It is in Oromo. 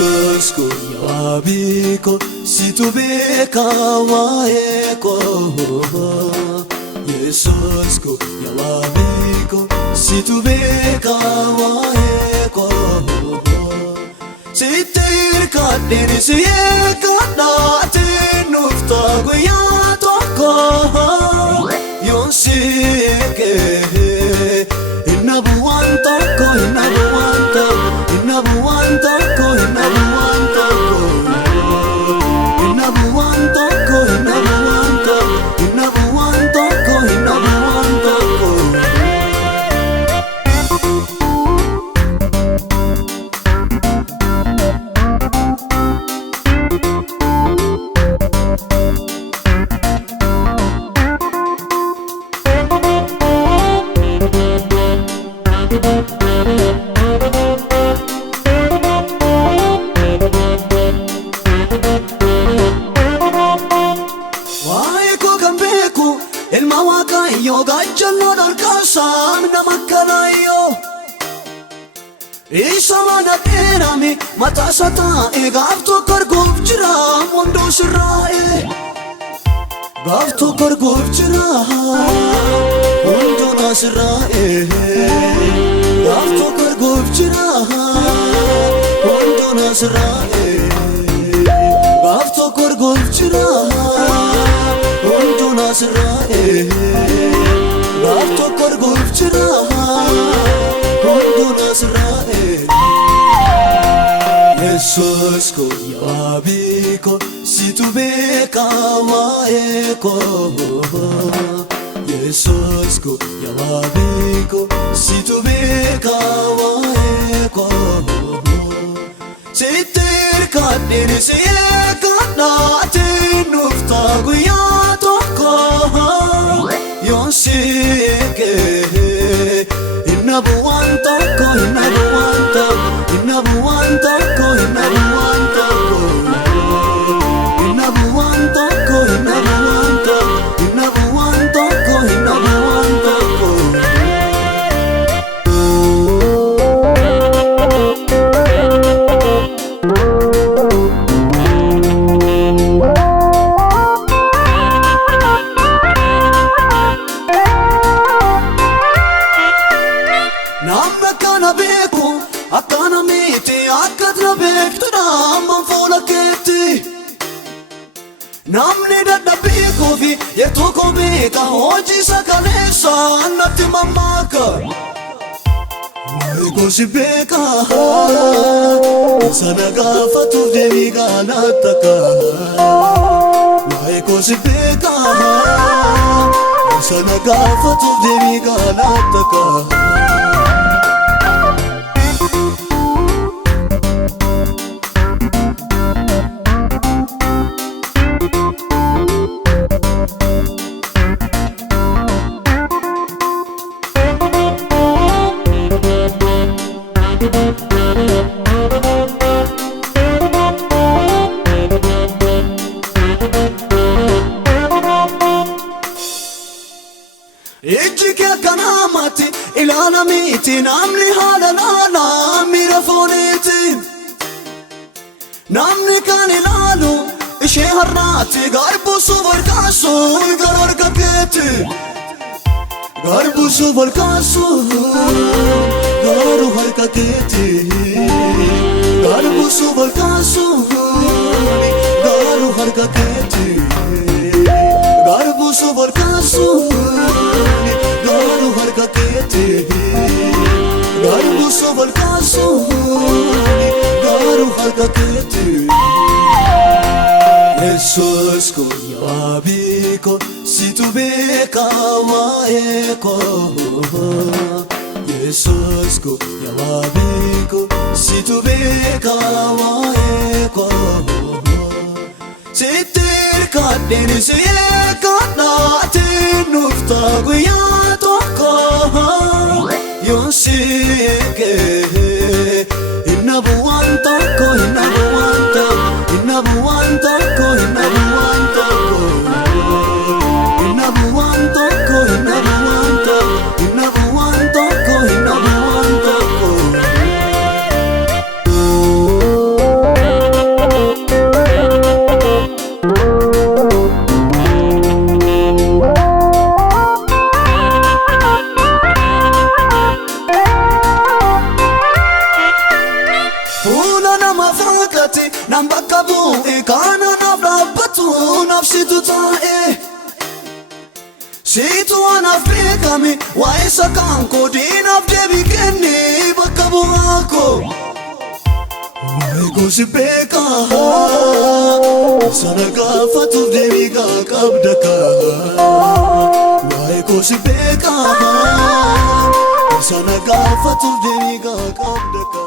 Yesuuskoo yaa wabiikoo situ beeka waa'eekoo. Yesuuskoo yaa wabiikoo situ beeka waa'eekoo. Sitti hirkadheen si eeggadhaatiin nuufta guyyaa tokko. Yoon si eegee hinnabu waan tokko, hinnabu waan tokko, hinnabu waan tokko, hinnabu waan tokko, hinnabu waan tokko, hinnabu waan tokko, hinnabu waan tokko, hinnabu waan tokko. Waa'eekoo kan beeku ilma Waaqayyoo gaachannoo dhorkaasaan nama akkanaayyo. Isa mana dheerame mataasa taa'e gaaf tokko arguuf jira hunduu sirraa'e. Gaaf tokko arguuf jira hunduu na sirraa'e. Gaaf tokko arguuf jira hunduu na sirraa'e. Gaaf tokko arguuf jira hunduu na sirraa'e. Gaaf tokko arguuf jira hunduu na sirraa'e. Yesuuskoo yaa wabiikoo situ beeka waa'eekoo. Yesuuskoo yaa wabiikoo situ beeka waa'eekoo. Sitti hirkadheen si eeggadhaatiin nuufta guyyaa tokko. Yoon si eegee hinnabu waan tokko, hinnabu waan tokko, hinnabu waan tokko, hinnabu waan tokko, hinnabu waan tokko, hinnabu waan tokko, hinnabu waan tokko, hinnabu waan tokko. Namni akkana beeku akkana miti akkatna beektudha amman fuula keetti. Namni dadhabbii koofi yeroo koo beeka hojii sagaleessa natti mammaaka. Waa'eekoo si beeka sana gaafatuuf deebii gaalatta kaa. Waa'eekoo si beeka sana gaafatuuf deebii gaalatta kaa. Ijji kee akkanaa mati ilaala miti namni haala laalaa miira fooniiti. Namni kan ilaalu ishee har'aati garbuusuuf harkaasuun gara harka keeti. Garbuusuuf harkaasuun gara harka keeti. Garbuusuuf harkaasuun gara harka keeti. Garbuusuuf harkaasuun gara harka keeti. Garbuusuuf harkaasuun gara harka keeti. Yesuuskoo yaa wabiikoo situ beeka waa'eekoo. Yesuuskoo yaa wabiikoo situ beeka waa'eekoo. Sitti hirkadheen si eeggadhaatiin nuufta guyyaa tokko. Yoon si eegee hinnabu waan tokko, hinnabu waan tokko, hinnabu waan tokko, hinnabu waan tokko, hinnabu waan tokko, hinnabu waan tokko, hinnabu waan tokko, hinnabu waan tokko. Fuula nama fakkate nam bakka bu'e kana naaf dhaabbatu naaf situ taa'e. Situ anaaf beekame waa'ee sakaan koo diinaaf deebii kenne bakka bu'aa koo. Waa'ee koo si beeka sana gaafatuuf deebii gaa qabda kaa. Waa'ee koo si beeka sana gaafatuuf deebii gaa qabda kaa.